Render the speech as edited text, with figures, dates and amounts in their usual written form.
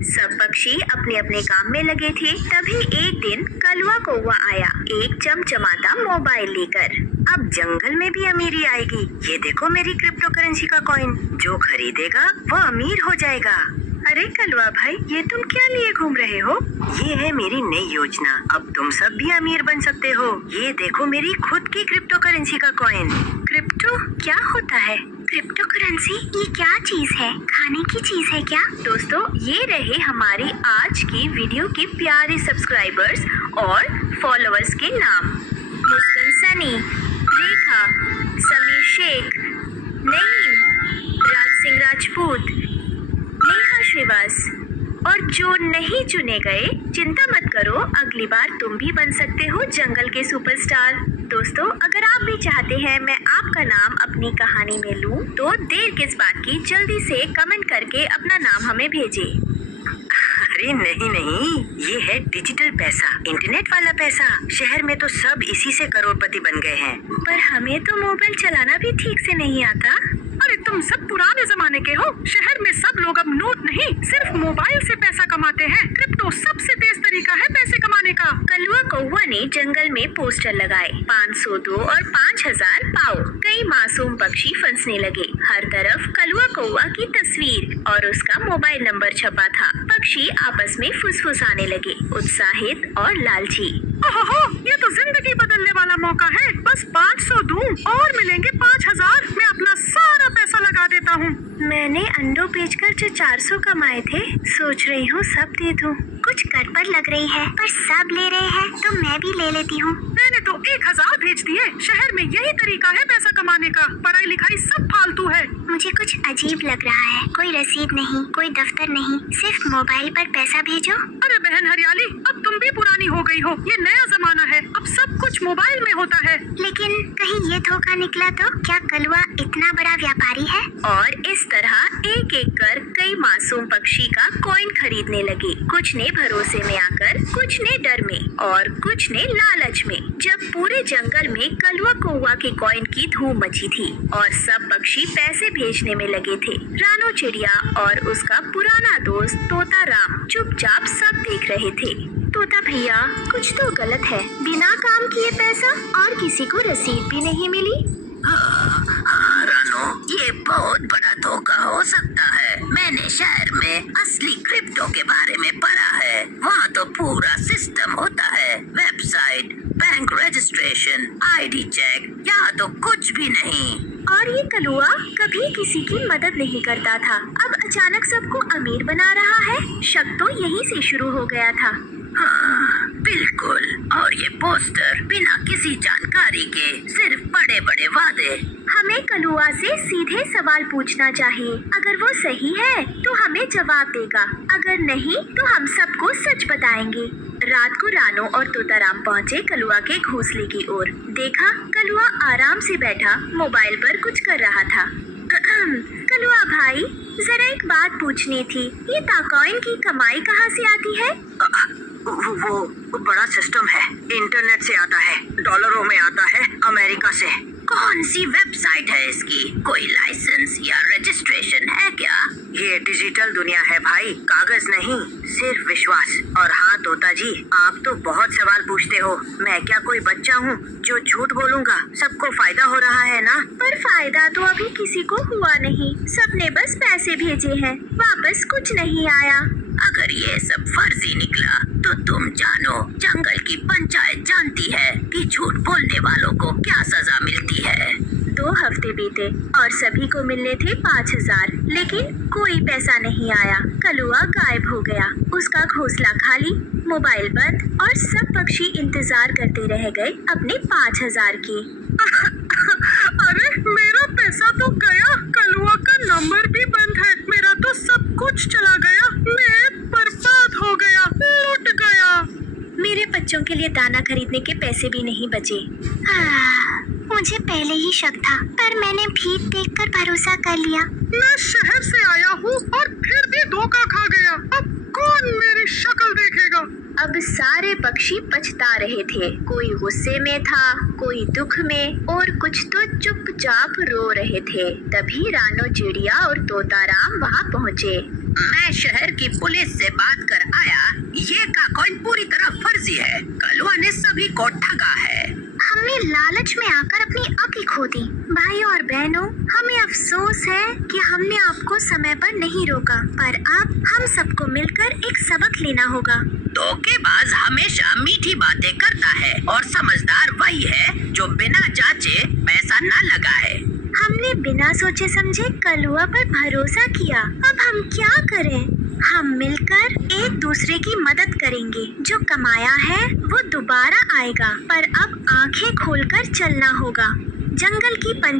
सब पक्षी अपने अपने काम में लगे थे। तभी एक दिन कलवा कौवा आया, एक चमचमाता मोबाइल लेकर। अब जंगल में भी अमीरी आएगी। ये देखो मेरी क्रिप्टो करेंसी का कॉइन, जो खरीदेगा वो अमीर हो जाएगा। अरे कलवा भाई, ये तुम क्या लिए घूम रहे हो? ये है मेरी नई योजना। अब तुम सब भी अमीर बन सकते हो। ये देखो मेरी खुद की क्रिप्टो करेंसी का कॉइन। क्रिप्टो क्या होता है? क्रिप्टो करेंसी ये क्या चीज है? खाने की चीज है क्या? दोस्तों, ये रहे हमारी आज की वीडियो के प्यारे सब्सक्राइबर्स और फॉलोअर्स के नाम। मुस्कान सनी, रेखा, समीर शेख, नईम, राज सिंह राजपूत, नेहा श्रीवास। और जो नहीं चुने गए, चिंता मत करो, अगली बार तुम भी बन सकते हो जंगल के सुपरस्टार। दोस्तों, अगर आप भी चाहते हैं मैं आपका नाम अपनी कहानी में लूं, तो देर किस बात की, जल्दी से कमेंट करके अपना नाम हमें भेजें। अरे नहीं, ये है डिजिटल पैसा, इंटरनेट वाला पैसा। शहर में तो सब इसी से करोड़पति बन गए हैं। पर हमें तो मोबाइल चलाना भी ठीक से नहीं आता। अरे तुम सब पुराने जमाने के हो। शहर में सब लोग अब नोट नहीं, सिर्फ मोबाइल से पैसा कमाते हैं। क्रिप्टो सबसे तेज तरीका है पैसे कमाने का। कलवा कौवा ने जंगल में पोस्टर लगाए, 502 और 5000 पाओ। कई मासूम पक्षी फंसने लगे। हर तरफ कलवा कौवा की तस्वीर और उसका मोबाइल नंबर छपा था। पक्षी आपस में फुसफुसाने लगे, उत्साहित और लालची। ओहो, ये तो जिंदगी बदलने वाला मौका है। बस 500 दूं और मिलेंगे 5000। मैं अपना सारा पैसा लगा देता हूँ। मैंने अंडों बेचकर जो 400 कमाए थे, सोच रही हूँ सब दे दूँ। कुछ गड़बड़ लग रही है, पर सब ले रहे हैं तो मैं भी ले लेती हूँ। मैंने तो 1000 भेज दिए। शहर में यही तरीका है पैसा कमाने का। पढ़ाई लिखाई सब फालतू है। मुझे कुछ अजीब लग रहा है। कोई रसीद नहीं, कोई दफ्तर नहीं, सिर्फ मोबाइल पर पैसा भेजो। अरे बहन हरियाली, अब तुम भी पुरानी हो गई हो। ये नया जमाना है, अब सब कुछ मोबाइल में होता है। लेकिन कहीं ये धोखा निकला तो? क्या कलवा इतना बड़ा व्यापारी है? और इस तरह एक एक कर कई मासूम पक्षी का कॉइन खरीदने लगे। कुछ ने भरोसे में आकर, कुछ ने डर में और कुछ ने लालच में। जब पूरे जंगल में कलवा कौवा के कॉइन की धूम मची थी और सब पक्षी पैसे भेजने में लगे थे, रानो चिड़िया और उसका पुराना दोस्त तोता राम चुपचाप सब देख रहे थे। तोता भैया, कुछ तो गलत है। बिना काम किए पैसा और किसी को रसीद भी नहीं मिली। हाँ रानो, ये बहुत बड़ा धोखा हो सकता है। मैंने शहर में असली क्रिप्टो के बारे में पढ़ा है। वहाँ तो पूरा सिस्टम होता है, website, bank registration, ID check. यहाँ तो कुछ भी नहीं। और ये कलुआ कभी किसी की मदद नहीं करता था, अब अचानक सबको अमीर बना रहा है। शक तो यहीं से शुरू हो गया था। हाँ, बिल्कुल। और ये पोस्टर बिना किसी जानकारी के, सिर्फ बड़े बड़े वादे। हमें कलुआ से सीधे सवाल पूछना चाहिए। अगर वो सही है तो हमें जवाब देगा, अगर नहीं तो हम सबको सच बताएंगे। रात को रानो और तोताराम पहुँचे कलुआ के घोंसले की ओर। देखा, कलुआ आराम से बैठा मोबाइल पर कुछ कर रहा था। कलुआ भाई, जरा एक बात पूछनी थी। ये ताकॉइन की कमाई कहाँ से आती है? वो बड़ा सिस्टम है, इंटरनेट से आता है, डॉलरों में आता है, अमेरिका से। कौन सी वेबसाइट है इसकी? कोई लाइसेंस या रजिस्ट्रेशन है क्या? ये डिजिटल दुनिया है भाई, कागज नहीं, सिर्फ विश्वास। और हाँ तोता जी, आप तो बहुत सवाल पूछते हो। मैं क्या कोई बच्चा हूँ जो झूठ बोलूँगा? सबको फायदा हो रहा है ना? पर फायदा तो अभी किसी को हुआ नहीं। सबने बस पैसे भेजे हैं, वापस कुछ नहीं आया। अगर ये सब फर्जी निकला तो तुम जानो, जंगल की पंचायत जानती है कि झूठ बोलने वालों को क्या सजा मिलती है। 2 हफ्ते बीते और सभी को मिलने थे 5000, लेकिन कोई पैसा नहीं आया। कलुआ गायब हो गया, उसका घोंसला खाली, मोबाइल बंद और सब पक्षी इंतजार करते रह गए अपने 5000 की। अरे मेरा पैसा तो गया, कलुआ का नंबर भी बंद है। मेरा तो सब कुछ चला गया, मैं बर्बाद हो गया, लूट गया। मेरे बच्चों के लिए दाना खरीदने के पैसे भी नहीं बचे। मुझे पहले ही शक था, पर मैंने भीख देखकर भरोसा कर लिया। मैं शहर से आया हूँ और फिर भी धोखा खा गया। अब कौन मेरी शक्ल देखेगा? अब सारे पक्षी पछता रहे थे। कोई गुस्से में था, कोई दुख में और कुछ तो चुपचाप रो रहे थे। तभी रानो चिड़िया और तोताराम वहाँ पहुँचे। मैं शहर की पुलिस से बात कर आया। ये का कॉइन पूरी तरह फर्जी है। कलवा ने सभी को ठगा है। हमने लालच में आकर अपनी अक्ल खो दी। भाइयों और बहनों, हमें अफसोस है कि हमने आपको समय पर नहीं रोका, पर अब हम सबको मिलकर एक सबक लेना होगा। धोखेबाज हमेशा मीठी बातें करता है और समझदार वही है जो बिना जांचे पैसा न लगाए। हमने बिना सोचे समझे कलुआ पर भरोसा किया। अब हम क्या करें? हम मिलकर एक दूसरे की मदद करेंगे। जो कमाया है वो दोबारा आएगा, पर अब आंखें खोलकर चलना होगा। जंगल की पंचायत